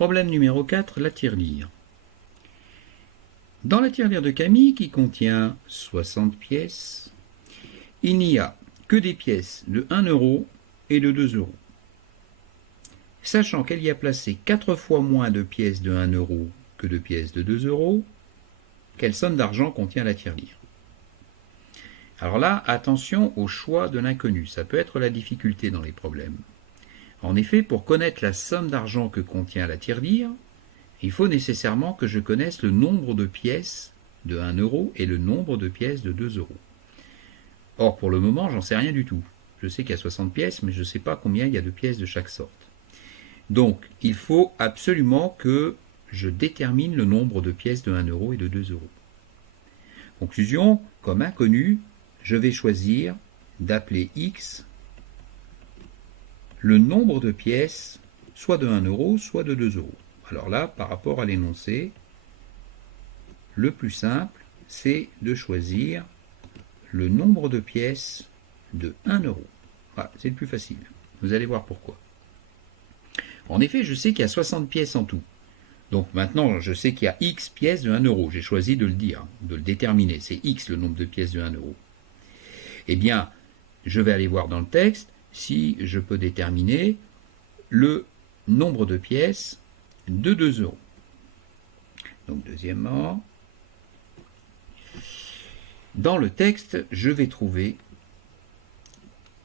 Problème numéro 4, la tirelire. Dans la tirelire de Camille, qui contient 60 pièces, il n'y a que des pièces de 1 euro et de 2 euros. Sachant qu'elle y a placé 4 fois moins de pièces de 1 euro que de pièces de 2 euros, quelle somme d'argent contient la tirelire? Alors là, attention au choix de l'inconnu, ça peut être la difficulté dans les problèmes. En effet, pour connaître la somme d'argent que contient la tirelire, il faut nécessairement que je connaisse le nombre de pièces de 1 euro et le nombre de pièces de 2 euros. Or, pour le moment, j'en sais rien du tout. Je sais qu'il y a 60 pièces, mais je ne sais pas combien il y a de pièces de chaque sorte. Donc, il faut absolument que je détermine le nombre de pièces de 1 euro et de 2 euros. Conclusion, comme inconnu, je vais choisir d'appeler X le nombre de pièces, soit de 1 euro, soit de 2 euros. Alors là, par rapport à l'énoncé, le plus simple, c'est de choisir le nombre de pièces de 1 euro. Voilà, c'est le plus facile. Vous allez voir pourquoi. En effet, je sais qu'il y a 60 pièces en tout. Donc maintenant, je sais qu'il y a X pièces de 1 euro. J'ai choisi de le dire, de le déterminer. C'est X le nombre de pièces de 1 euro. Eh bien, je vais aller voir dans le texte si je peux déterminer le nombre de pièces de 2 euros. Donc deuxièmement, dans le texte, je vais trouver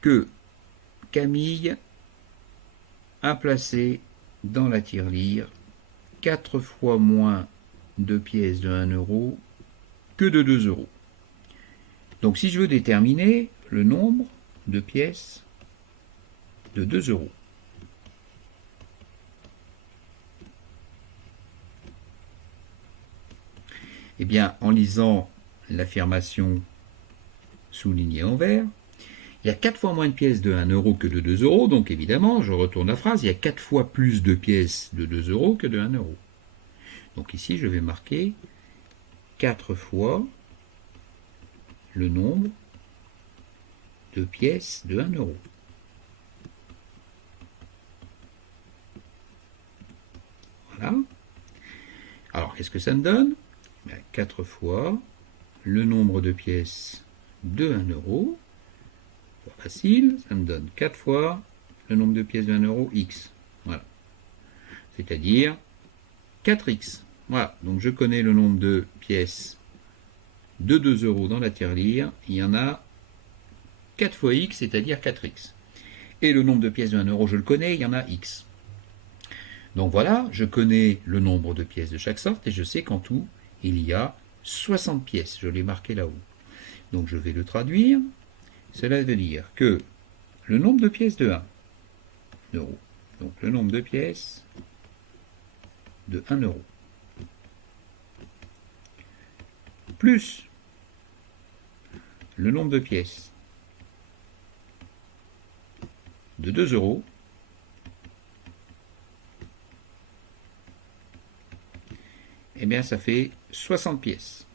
que Camille a placé dans la tirelire 4 fois moins de pièces de 1 euro que de 2 euros. Donc si je veux déterminer le nombre de pièces de 2 euros, eh bien, en lisant l'affirmation soulignée en vert, il y a 4 fois moins de pièces de 1 euro que de 2 euros, donc évidemment, je retourne la phrase, il y a 4 fois plus de pièces de 2 euros que de 1 euro. Donc ici, je vais marquer 4 fois le nombre de pièces de 1 euro. Voilà. Alors, qu'est-ce que ça me donne? 4 fois le nombre de pièces de 1 euro. Pas facile, ça me donne 4 fois le nombre de pièces de 1 euro x. Voilà. C'est-à-dire 4x. Voilà. Donc je connais le nombre de pièces de 2 euros dans la tirelire. Il y en a 4 fois x, c'est-à-dire 4x. Et le nombre de pièces de 1 euro, je le connais, il y en a x. Donc voilà, je connais le nombre de pièces de chaque sorte et je sais qu'en tout, il y a 60 pièces. Je l'ai marqué là-haut. Donc je vais le traduire. Cela veut dire que le nombre de pièces de 1 euro, donc le nombre de pièces de 1 euro, plus le nombre de pièces de 2 euros, eh bien ça fait 60 pièces.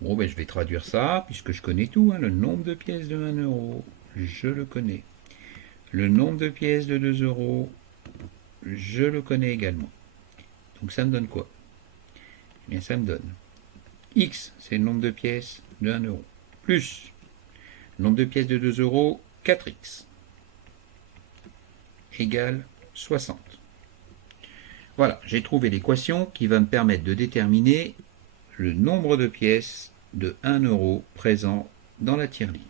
Bon, ben je vais traduire ça, puisque je connais tout, hein, le nombre de pièces de 1 euro, je le connais. Le nombre de pièces de 2 euros, je le connais également. Donc ça me donne quoi? Eh bien ça me donne X, c'est le nombre de pièces de 1 euro, plus le nombre de pièces de 2 euros, 4X, égale 60. Voilà, j'ai trouvé l'équation qui va me permettre de déterminer le nombre de pièces de 1 euro présent dans la tirelire.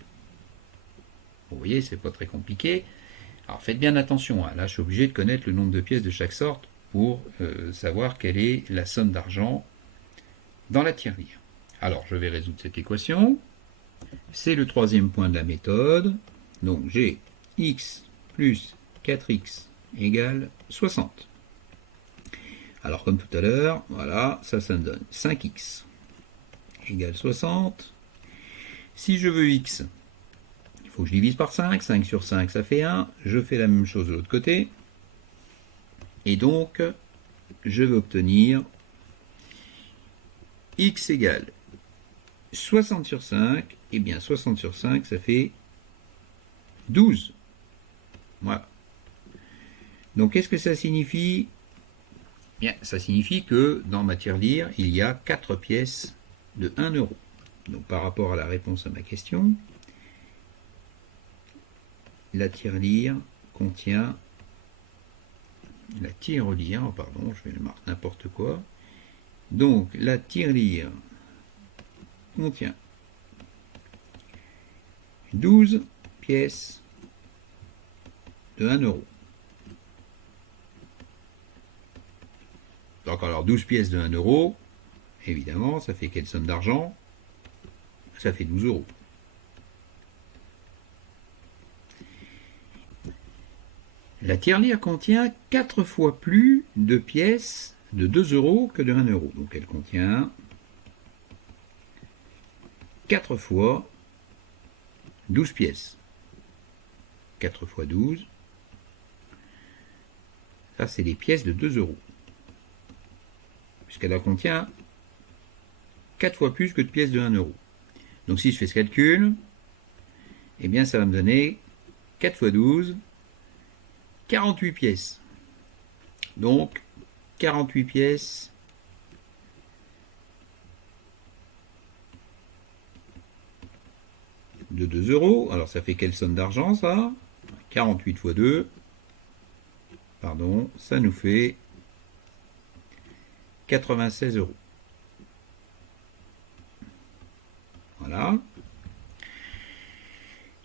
Vous voyez, c'est pas très compliqué. Alors faites bien attention, hein. Là je suis obligé de connaître le nombre de pièces de chaque sorte pour savoir quelle est la somme d'argent dans la tirelire. Alors je vais résoudre cette équation. C'est le troisième point de la méthode. Donc j'ai x plus 4x égale 60. Alors comme tout à l'heure, voilà, ça me donne 5x égale 60. Si je veux x, il faut que je divise par 5. 5 sur 5, ça fait 1. Je fais la même chose de l'autre côté. Et donc, je vais obtenir x égale 60 sur 5. Et bien 60 sur 5, ça fait 12. Voilà. Donc qu'est-ce que ça signifie? Bien, ça signifie que dans ma tirelire, il y a 4 pièces de 1 euro. Donc par rapport à la réponse à ma question, la tirelire contient, la tirelire, pardon, je vais le marquer n'importe quoi. Donc la tirelire contient 12 pièces de 1 euro. Donc alors 12 pièces de 1 euro, évidemment, ça fait quelle somme d'argent? Ça fait 12 euros. La tirelire contient 4 fois plus de pièces de 2 euros que de 1 euro. Donc elle contient 4 fois 12 pièces. 4 fois 12. Ça, c'est les pièces de 2 euros. Puisqu'elle en contient 4 fois plus que de pièces de 1 euro. Donc si je fais ce calcul, eh bien ça va me donner 4 fois 12, 48 pièces. Donc 48 pièces de 2 euros. Alors ça fait quelle somme d'argent ça? 48 fois 2, pardon, ça nous fait 96 euros. Voilà.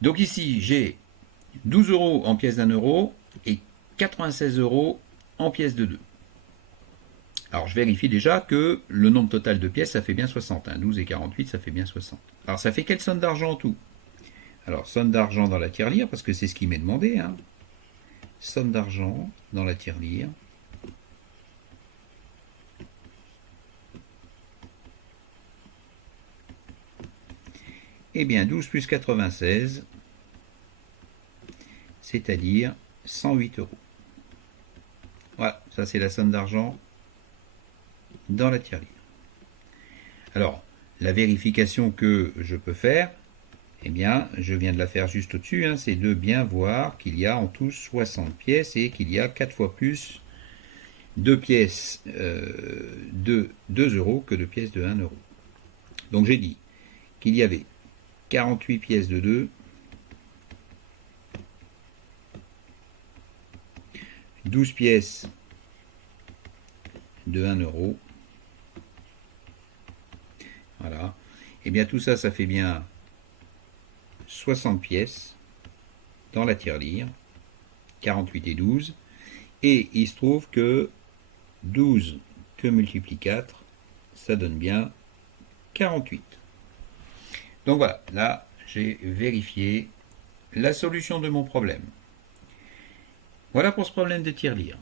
Donc ici, j'ai 12 euros en pièces d'1 euro et 96 euros en pièces de 2. Alors je vérifie déjà que le nombre total de pièces, ça fait bien 60. 12 et 48, ça fait bien 60. Alors ça fait quelle somme d'argent en tout? Alors somme d'argent dans la tirelire, parce que c'est ce qui m'est demandé. Somme d'argent dans la tirelire. Eh bien 12 plus 96, c'est-à-dire 108 euros. Voilà, ça c'est la somme d'argent dans la tirelire. Alors, la vérification que je peux faire, eh bien, je viens de la faire juste au-dessus, c'est de bien voir qu'il y a en tout 60 pièces et qu'il y a 4 fois plus de pièces de 2 euros que de pièces de 1 euro. Donc j'ai dit qu'il y avait 48 pièces de 2, 12 pièces de 1 euro. Voilà. Et bien tout ça, ça fait bien 60 pièces dans la tirelire, 48 et 12. Et il se trouve que 12 que multiplie 4, ça donne bien 48. Donc voilà, là j'ai vérifié la solution de mon problème. Voilà pour ce problème de tirelire.